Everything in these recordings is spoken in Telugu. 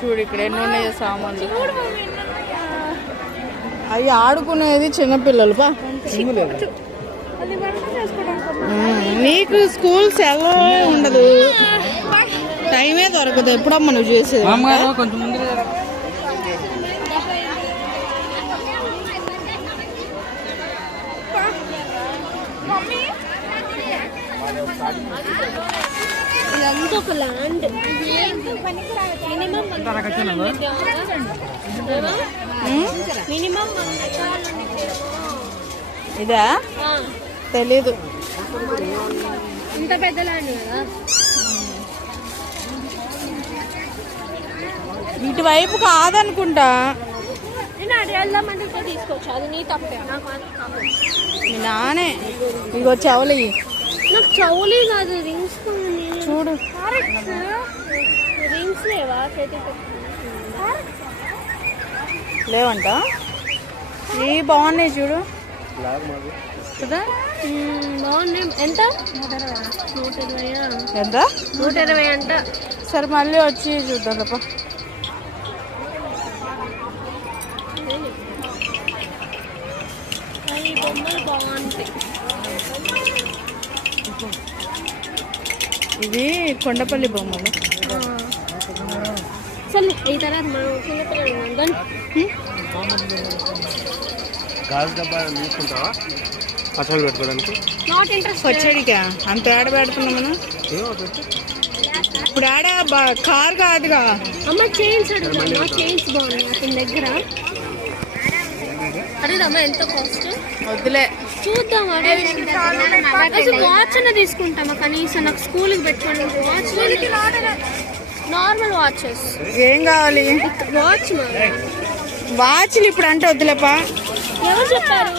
చూడు ఇక్కడ ఎన్ని ఉన్నాయో సామాన్లు. అవి ఆడుకునేది చిన్నపిల్లలు. బా నీకు స్కూల్ సెలవు ఉండదు, టైమే దొరకదు. ఎప్పుడమ్మా నువ్వు చేసేది? కొంచెం ముందు ఇదంతా ఒక ల్యాండ్. మినిమం ఇదా తెలీదు. ఇంత పెద్ద ల్యాండ్ కదా. ఇటువైపు కాదనుకుంటా. నేను అటు వెళ్దామంటే ఇక్కడ తీసుకోవచ్చు. అది నీ తప్పే. నాకు మీ నానే ఇగో చెవులు. నాకు చౌలీ కాదు, రింగ్స్ చూడు. రింగ్స్ లేవా చేతి? లేవంట. ఇవి బాగున్నాయి చూడు కదా. బాగున్నాయి. ఎంత? 120. ఎంత? 120 అంట. సరే మళ్ళీ వచ్చి చూద్దాం తప్ప. అవి బొమ్మలు బాగుంటాయి. ఇవి కొండపల్లి బొమ్మలు. సరే ఈ తర్వాత మనం చిన్నపిల్లలు పచ్చడి పెట్టుకోవడానికి. Not interest. పచ్చడికా అంత ఆడ పెడుతున్నాం మనం. ఇప్పుడు ఆడ కార్ కాదుగా. అమ్మ చైన్స్ అడుగుతామా? చైన్స్ బాగున్నాయి అతని దగ్గర. అడుగుదామా ఎంత కాస్ట్? వద్దులే చూద్దాం. వాచ్ అన్న తీసుకుంటామా కనీసం? నాకు స్కూల్కి పెట్టుకోండి వాచ్. నార్మల్ వాచెస్ ఏం కావాలి? వాచ్. వాచ్లు ఇప్పుడు అంటే వద్దులేపా. ఎవరు చెప్పారు?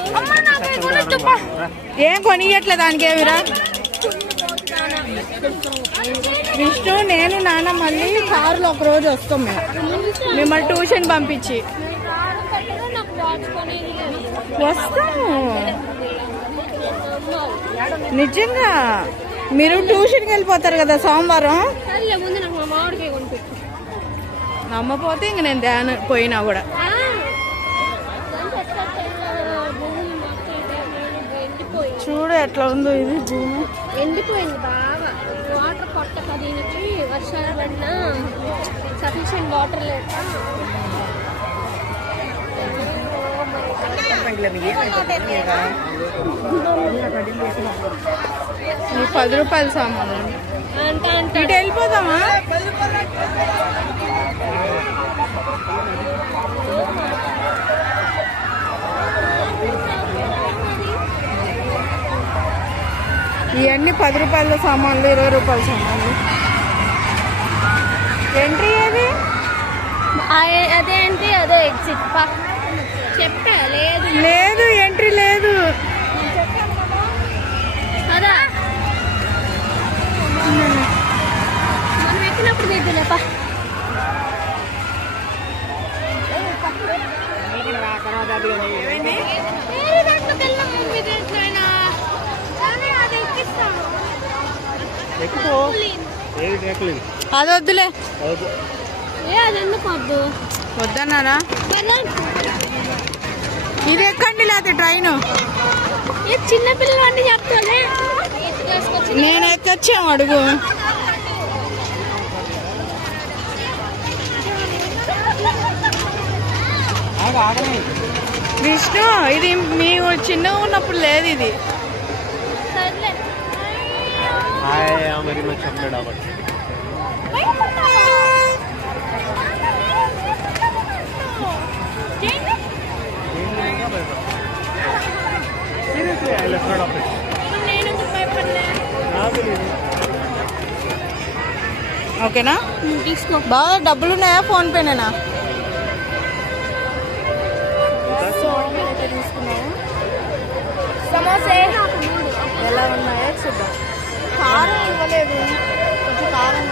ఏం కొనియట్లే దానికి. ఏమిరా విష్ణు, నేను నాన్న మళ్ళీ కారులో ఒక రోజు వస్తాం. మిమ్మల్ని ట్యూషన్ పంపించి వస్తాము. నిజంగా మీరు ట్యూషన్కి వెళ్ళిపోతారు కదా సోమవారం. నమ్మపోతే ఇంక నేను ధ్యానం పోయినా కూడా. చూడు ఎట్లా ఉందో ఇది భూమి. ఎండిపోయింది బాగా. వాటర్ కొట్టక దీనికి వర్షాలు పడినా సఫిషియెంట్ వాటర్ లేక. ఈ 10 రూపాయల సామాను అంటే ఇటు వెళ్ళిపోదామా? ఇవన్నీ 10 రూపాయల సామాన్లు, 20 రూపాయల సామాన్లు. ఎంట్రీ ఏది? అదేంటి? అదే ఎగ్జిట్. చెప్పా లేదు. లేదు ఎంట్రీ లేదు. అదా మనం ఎక్కినప్పుడు దిద్దులేపా. అది వద్దులే. అది ఎందుకు వద్దు? వద్దన్నారా? ఇది ఎక్కండి లేకపోతే ట్రైన్. చిన్నపిల్లలు అన్నీ చెప్తానే. నేను ఎక్కొచ్చాము అడుగు. విష్ణు, ఇది మేము చిన్నగా ఉన్నప్పుడు లేదు ఇది. ఓకేనా? తీసుకో. బాగా డబ్బులు ఉన్నాయా? ఫోన్ పేనేనా? తీసుకున్నావు. సమోసే ఎలా ఉన్నాయో చూద్దాం. కారం ఇవ్వలేదు, కొంచెం కారం.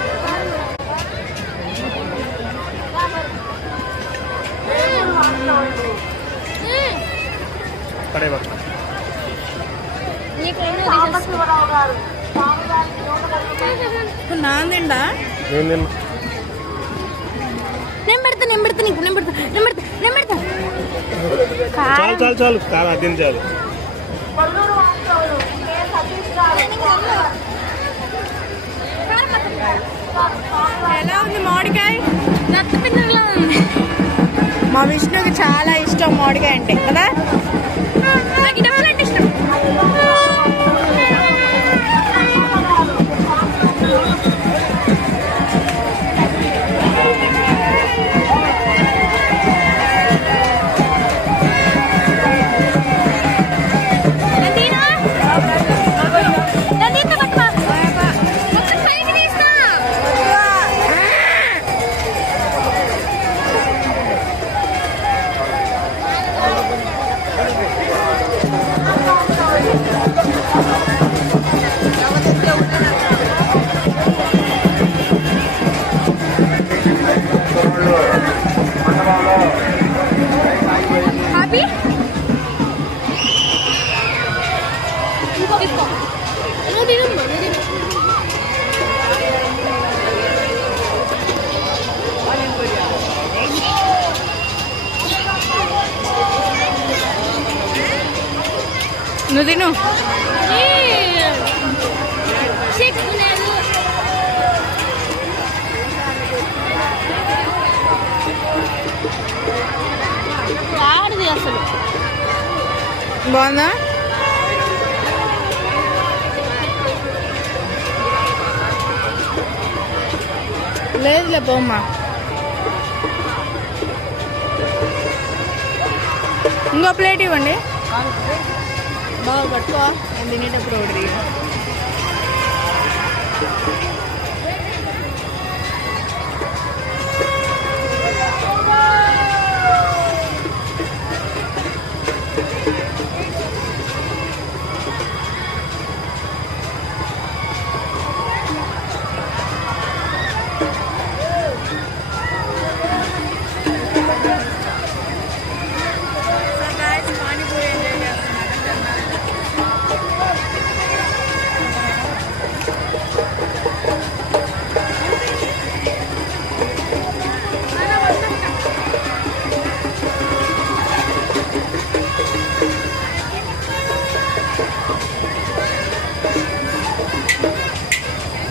నాందిండా నేను పెడతాను ఇప్పుడు నేను పెడతా చాలు చాలు చాలు కాదు అది చాలు. ఎలా ఉంది మామిడికాయ? రక్తపింజంలా ఉంది. మా విష్ణుకి చాలా ఇష్టం మామిడికాయ అంటే కదా. నాకు ఇటవాలంటే ఇష్టం. నువ్వు తిను. ఆడది అసలు బాగుందా? లేదులే పోమ్మా. ఇంకో ప్లేట్ ఇవ్వండి. బాగా పట్టుకో, నేను తినేటప్పుడు ఒకటి.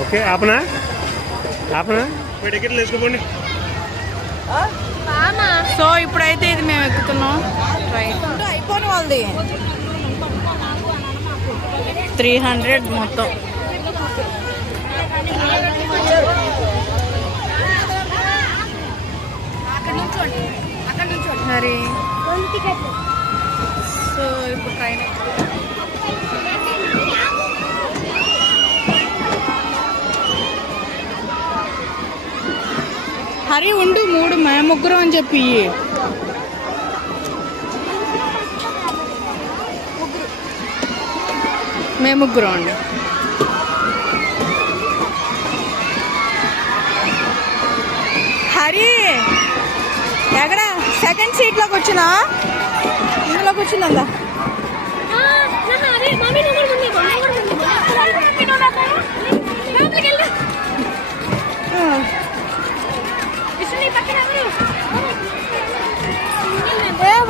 ఓకే ఆపనా ఆపనా మీ టికెట్లు వేసుకోండి. సో ఇప్పుడైతే ఇది మేము ఎక్కుతున్నాం ట్రైన్. అయిపోయిన వాళ్ళది 300 మొత్తం. మరి సో ఇప్పుడు ట్రైన్ హరి ఉండు. 3 మేము ముగ్గురం అని చెప్పి మేము ముగ్గురం అండి. హరి ఎక్కడ సెకండ్ సీట్లోకి వచ్చినా? ఇందులోకి వచ్చిందా?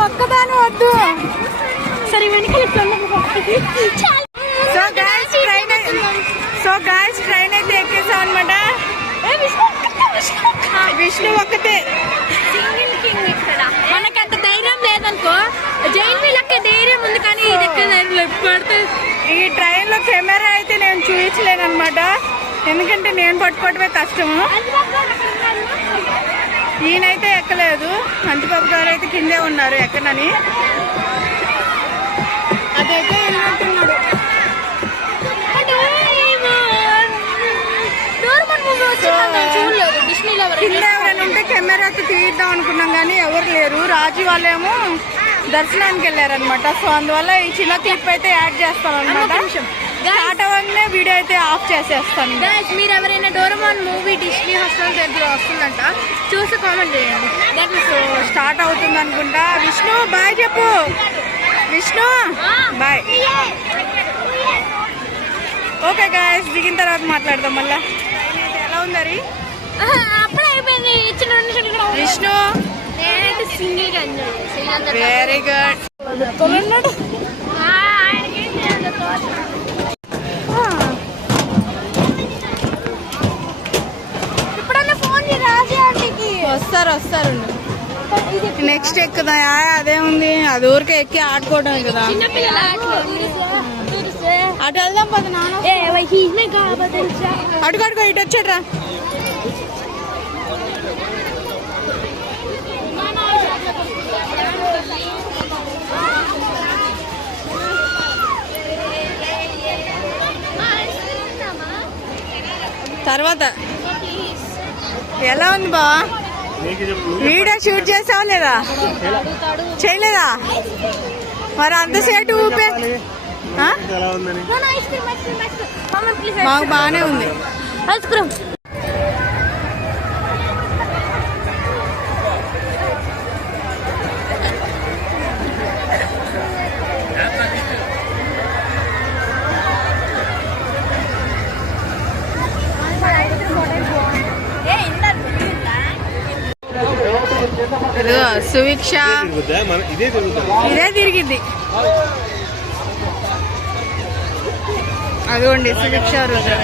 ఒక్కదాని వద్దు. సరే వెనకాల సో గాయ్స్ ట్రైన్ అయితే ఎక్కేసాం అనమాట. విష్ణు ఒక్కతే మనకి అంత ధైర్యం లేదనుకో. జైన్ వీళ్ళకి ధైర్యం ఉంది కానీ ఇది ఎక్కడ ధైర్యం లేదు. ఈ ట్రైన్ లో కెమెరా అయితే నేను చూపించలేను అనమాట, ఎందుకంటే నేను పట్టుకోవటమే కష్టము. ఈయనైతే ఎక్కలేదు, అంతిబాబు గారు అయితే కిందే ఉన్నారు ఎక్కనని. అదైతే వెళ్ళినట్టున్నాడు. కింద ఎవరైనా ఉంటే కెమెరాతో తీద్దాం అనుకున్నాం కానీ ఎవరు లేరు. రాజు వాళ్ళేమో దర్శనానికి వెళ్ళారనమాట. సో అందువల్ల ఈ చిన్న క్లిప్ అయితే యాడ్ చేస్తాను అనమాట. స్టార్ట్ అవ్వగానే వీడియో అయితే ఆఫ్ చేసేస్తాను. మీరు ఎవరైనా డోరేమాన్ మూవీ డిస్నీ హాస్టల్ దగ్గర వస్తుందంట, చూసి కామెంట్ చేయండి. సో స్టార్ట్ అవుతుంది అనుకుంటా. విష్ణు బాయ్ చెప్పు. విష్ణు బాయ్. ఓకే గాయ్స్, దిగిన తర్వాత మాట్లాడదాం మళ్ళా. ఎలా ఉందరి? అప్పుడే అయిపోయింది. విష్ణు నేనైతే సింగిల్గా ఎంజాయ్ చేస్తాను. Very good. ఇప్పుడన్నా ఫోన్ రాజే ఆంటీకి. వస్తారు నెక్స్ట్ ఎక్కుదా అదేముంది, అది ఊరికే ఎక్కి ఆడుకోవడం కదా. చిన్నపిల్లల అటు వెళ్దాం పద నాన్న. అడుగు ఇటు వచ్చాడ్రా. తర్వాత ఎలా ఉంది బా? వీడియో షూట్ చేసావా లేదా? చేయలేదా? మరి అంతసేపు ఊపే ఎలా ఉందని మాకు బాగానే ఉంది. ఐస్ క్రీమ్ ఇదిగో సువీక్ష ఇదే తిరుగుతా. ఇదే తిరిగింది. అదిగోండి సువీక్ష రోజు.